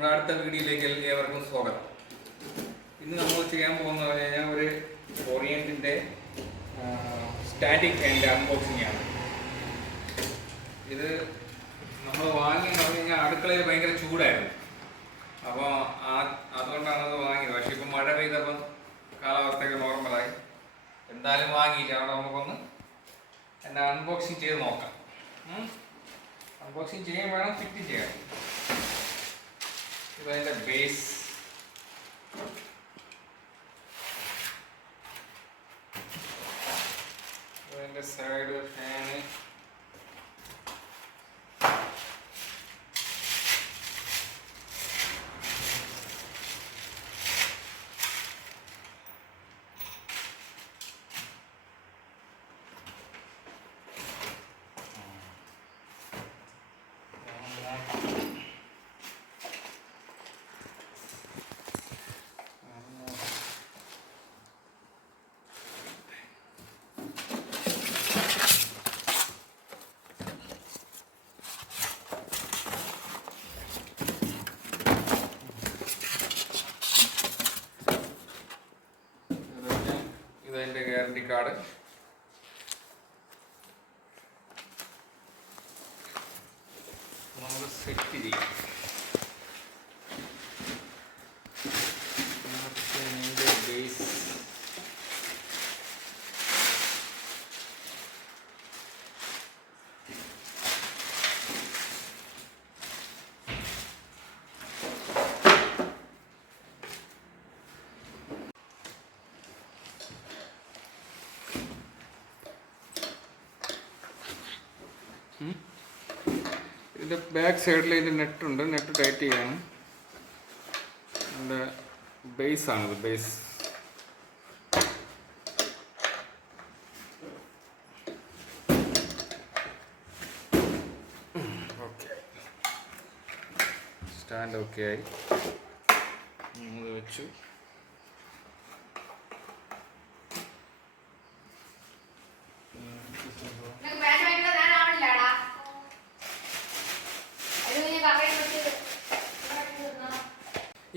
നമ്മുടെ അടുത്ത വീഡിയോയിലേക്ക് എല്ലാവർക്കും സ്വാഗതം. ഇന്ന് നമ്മൾ ചെയ്യാൻ പോകുന്ന കഴിഞ്ഞാൽ ഒരു ഓറിയന്റിന്റെ സ്റ്റാറ്റിക് ആൻഡ് അൺബോക്സിംഗ് ആണ്. ഇത് നമ്മൾ വാങ്ങി പറഞ്ഞു കഴിഞ്ഞാൽ അടുക്കളയിൽ ഭയങ്കര ചൂടായിരുന്നു. അപ്പോൾ ആ അതുകൊണ്ടാണ് അത് വാങ്ങിയത്. പക്ഷേ ഇപ്പം മഴ പെയ്തപ്പം കാലാവസ്ഥയൊക്കെ നോർമലായി. എന്തായാലും വാങ്ങിയില്ല. അവിടെ നമുക്കൊന്ന് എന്റെ അൺബോക്സിങ് ചെയ്ത് നോക്കാം. അൺബോക്സിങ് ചെയ്യാൻ വേണം ഫിറ്റ് ചെയ്യാൻ ഇതതിന്റെ ബേസ് ഇതിന്റെ സൈഡ് ഫാന് കാർഡ്. നമുക്ക് സെറ്റ് ചെയ്യാം നമുക്ക് ഇതിന്റെ ബേസ് ഇതിന്റെ ബാക്ക് സൈഡിൽ ഇതിന്റെ നെറ്റ് ഉണ്ട്. നെറ്റ് ടൈറ്റ് ചെയ്യാണ്. ഇതിന്റെ ബേസ് ആണിത് ബേസ് സ്റ്റാൻഡ് ഓക്കെ ആയി. നമ്മൾ വെച്ചു.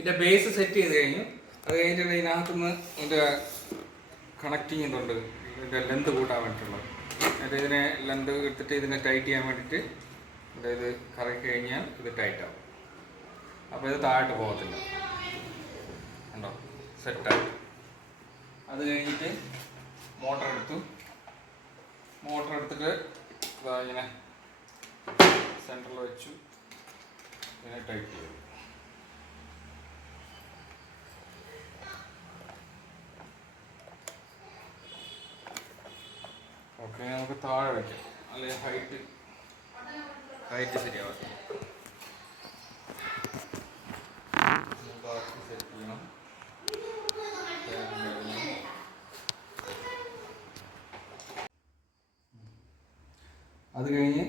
ഇതിന്റെ ബേസ് സെറ്റ് ചെയ്ത് കഴിഞ്ഞു. അത് കഴിഞ്ഞിട്ട് ഇതിനകത്തുനിന്ന് ഇതിന്റെ കണക്ട് ചെയ്യുന്നുണ്ട്. ഇതിന്റെ ലെന്ത് കൂട്ടാൻ വേണ്ടിയിട്ടുള്ളത്. എന്നിട്ട് ഇതിനെ ലെന്ത് എടുത്തിട്ട് ഇതിനെ ടൈറ്റ് ചെയ്യാൻ വേണ്ടിയിട്ട് അതായത് കറക്കി കഴിഞ്ഞാൽ ഇത് ടൈറ്റ് ആവും. അപ്പോൾ ഇത് താഴോട്ട് പോകത്തില്ല. ഉണ്ടോ സെറ്റായി അത് കഴിഞ്ഞിട്ട് മോട്ടർ എടുത്തു. മോട്ടർ എടുത്തിട്ട് ഇങ്ങനെ സെന്ററിൽ വെച്ചു. ഇങ്ങനെ ടൈറ്റ് ചെയ്തു ഓക്കെ നമുക്ക് താഴെ വയ്ക്കാം അല്ലെങ്കിൽ ഹൈറ്റ് ഹൈറ്റ് ചെയ്യണം അത് കഴിഞ്ഞ്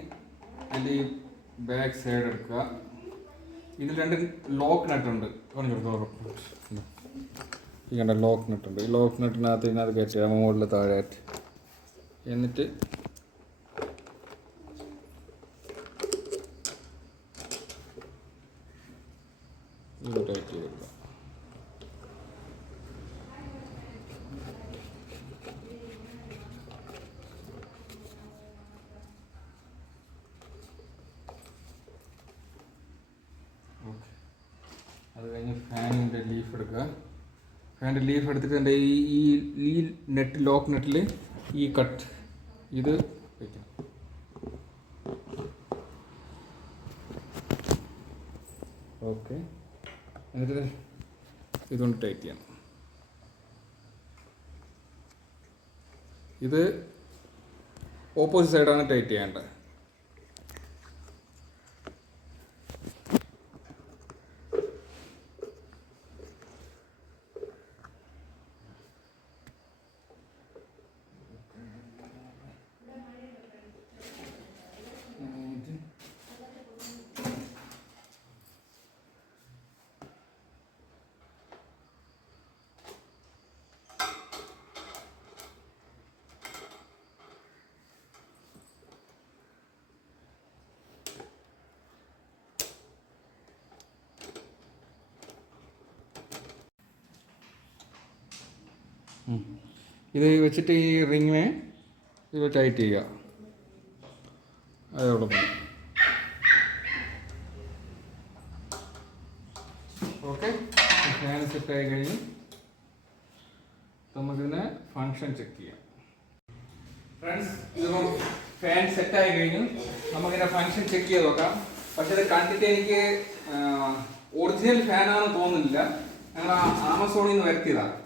അതിന്റെ ഈ ബാക്ക് സൈഡ് എടുക്കുക. ഇതിൽ രണ്ട് ലോക്ക് നട്ട് പറഞ്ഞു കൊടുത്തോളൂ ഈ കണ്ട ലോക്ക് നട്ടുണ്ട് ഈ ലോക്ക് നട്ടിനകത്ത് ഇതിനകത്ത് കയറ്റി മുകളിൽ താഴെ എന്നിട്ട് ഇത് ടൈറ്റ് ചെയ്തെടുക്കുക ഓക്കെ അത് കഴിഞ്ഞ് ഫാനിന്റെ ലീഫ് എടുക്കുക. ഫാനിന്റെ ലീഫ് എടുത്തിട്ട് എന്റെ ഈ ഈ ഈ നെറ്റ് ലോക്ക് നെറ്റിൽ ഈ കട്ട് ഇത് വയ്ക്കാം ഓക്കെ എന്നിട്ട് ഇതുകൊണ്ട് ടൈറ്റ് ചെയ്യണം. ഇത് ഓപ്പോസിറ്റ് സൈഡാണ് ടൈറ്റ് ചെയ്യേണ്ടത് എന്നിട്ട് ഉം. ഇത് വെച്ചിട്ട് ഈ റിങ്ങിനെ ഇത് ടൈറ്റ് ചെയ്യുക. അതോടൊപ്പം ഓക്കെ. ഫാൻ ആയി കഴിഞ്ഞു. നമുക്കിതിനെ ഫങ്ഷൻ ചെക്ക് ചെയ്യാം. ഫ്രണ്ട്സ് ഇതിപ്പം ഫാൻ സെറ്റ് ആയി കഴിഞ്ഞു. നമുക്കിതിനെ ഫങ്ഷൻ ചെക്ക് ചെയ്ത് നോക്കാം. പക്ഷെ ഇത് കണ്ടിട്ട് എനിക്ക് ഒറിജിനൽ ഫാനാണെന്ന് തോന്നുന്നില്ല. ഞങ്ങൾ ആമസോണിൽ നിന്ന് വരുത്തിയതാണ്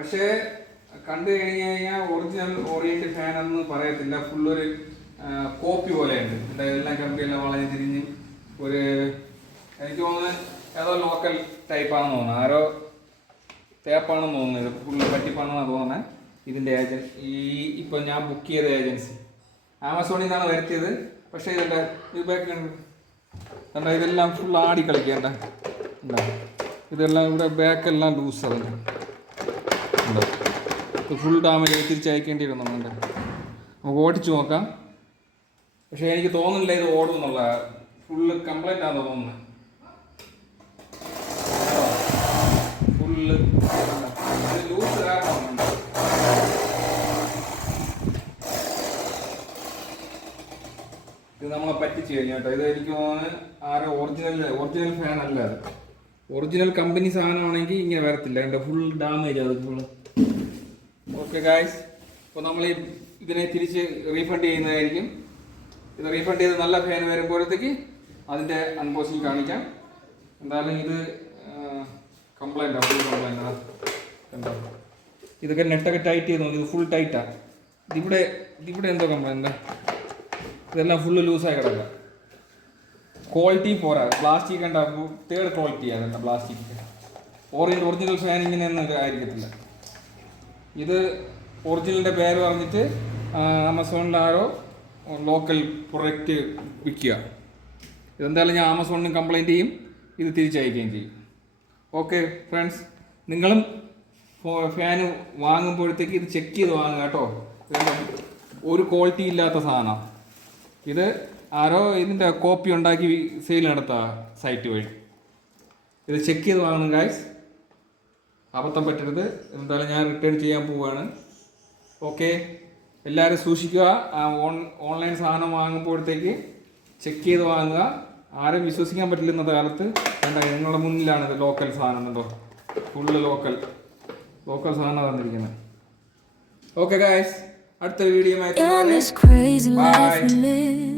പക്ഷേ കണ്ടു കഴിഞ്ഞു കഴിഞ്ഞാൽ ഒറിജിനൽ ഓറിയന്റ് ഫാൻ എന്ന് പറയത്തില്ല. ഫുള്ളൊരു കോപ്പി പോലെയുണ്ട്. എല്ലാം കമ്പിയെല്ലാം വളരെ തിരിഞ്ഞ് ഒരു എനിക്ക് തോന്നുന്നത് ഏതോ ലോക്കൽ ടൈപ്പാണെന്ന് തോന്നുന്നു. ആരോ തേപ്പാണെന്ന് തോന്നുന്നത് ഫുള്ള് പറ്റിപ്പാണെന്നാണ് തോന്നുന്നത് ഇതിന്റെ ഏജൻ ഈ ഇപ്പം ഞാൻ ബുക്ക് ചെയ്ത ഏജൻസി ആമസോണിൽ നിന്നാണ് വരുത്തിയത്. പക്ഷേ ഇതെന്താ ഇത് ബാക്ക് കണ്ട? ഇതെല്ലാം ഫുൾ ആടി കളിക്കേണ്ട ഇതെല്ലാം ഇവിടെ ബാക്കെല്ലാം ലൂസ് അതിന്റെ ഫുൾ ഡാമേജ് തിരിച്ചയക്കേണ്ടി വരും നമ്മളുടെ. നമുക്ക് ഓടിച്ചു നോക്കാം. പക്ഷെ എനിക്ക് തോന്നുന്നില്ല ഇത് ഓടും എന്നുള്ള. ഫുള്ള് കംപ്ലൈന്റ് ആണെന്ന് തോന്നുന്നത് ഫുള്ള് ഇത് നമ്മളെ പറ്റിച്ചു കഴിഞ്ഞു കേട്ടോ. ഇത് എനിക്ക് തോന്നുന്നത് ആരെ ഒറിജിനൽ ഒറിജിനൽ ഫാൻ അല്ല അത്. ഒറിജിനൽ കമ്പനി സാധനമാണെങ്കിൽ ഇങ്ങനെ വരത്തില്ല. എന്റെ ഫുൾ ഡാമേജ് അത് ഫുൾ ഓക്കെ ഗായ്സ് അപ്പോൾ നമ്മൾ ഈ ഇതിനെ തിരിച്ച് റീഫണ്ട് ചെയ്യുന്നതായിരിക്കും. ഇത് റീഫണ്ട് ചെയ്ത് നല്ല ഫാൻ വരുമ്പോഴത്തേക്ക് അതിന്റെ അൺബോക്സിങ് കാണിക്കാം. എന്തായാലും ഇത് കംപ്ലൈന്റാണ് ഫുൾ കംപ്ലൈന്റാണ് കണ്ടോ? ഇതൊക്കെ നെറ്റൊക്കെ ടൈറ്റ് ചെയ്ത് നോക്കി. ഇത് ഫുൾ ടൈറ്റാണ് ഇതിവിടെ ഇതിവിടെ എന്തോ കംപ്ലൈന്റ് ഇതെല്ലാം ഫുള്ള് ലൂസായി കിടക്കുക. ക്വാളിറ്റി പോരാ പ്ലാസ്റ്റിക് കണ്ട തേർഡ് ക്വാളിറ്റിയാണ് കണ്ട പ്ലാസ്റ്റിക് ഓറിയൻ ഒറിജിനൽ ഫാൻ ഇങ്ങനെ ഒന്നും ഇത് ആയിരിക്കത്തില്ല. ഇത് ഒറിജിനലിന്റെ പേര് പറഞ്ഞിട്ട് ആമസോണിൽ ആരോ ലോക്കൽ പ്രൊഡക്റ്റ് വിൽക്കുക. ഇതെന്തായാലും ഞാൻ ആമസോണിന് കംപ്ലൈന്റ് ചെയ്യും ഇത് തിരിച്ചയക്കുകയും ചെയ്യും. ഓക്കെ ഫ്രണ്ട്സ് നിങ്ങളും ഫാന് വാങ്ങുമ്പോഴത്തേക്ക് ഇത് ചെക്ക് ചെയ്ത് വാങ്ങുക കേട്ടോ. ഒരു ക്വാളിറ്റി ഇല്ലാത്ത സാധനമാണ് ഇത് ആരോ ഇതിന്റെ കോപ്പി ഉണ്ടാക്കി സെയിൽ നടത്തുക സൈറ്റ് വഴി. ഇത് ചെക്ക് ചെയ്ത് വാങ്ങണം ഗായ്സ് അബദ്ധം പറ്റരുത്. എന്തായാലും ഞാൻ റിട്ടേൺ ചെയ്യാൻ പോവുകയാണ് ഓക്കെ എല്ലാവരും സൂക്ഷിക്കുക. ഓൺ ഓൺലൈൻ സാധനം വാങ്ങുമ്പോഴത്തേക്ക് ചെക്ക് ചെയ്ത് വാങ്ങുക. ആരും വിശ്വസിക്കാൻ പറ്റില്ല ഇന്നത്തെ കാലത്ത്. വേണ്ട നിങ്ങളുടെ മുന്നിലാണ് ഇത് ലോക്കൽ സാധനം കണ്ടോ ഫുള്ള് ലോക്കൽ ലോക്കൽ സാധനം തന്നിരിക്കുന്നത്. ഓക്കെ ഗായ്സ് അടുത്ത വീഡിയോ In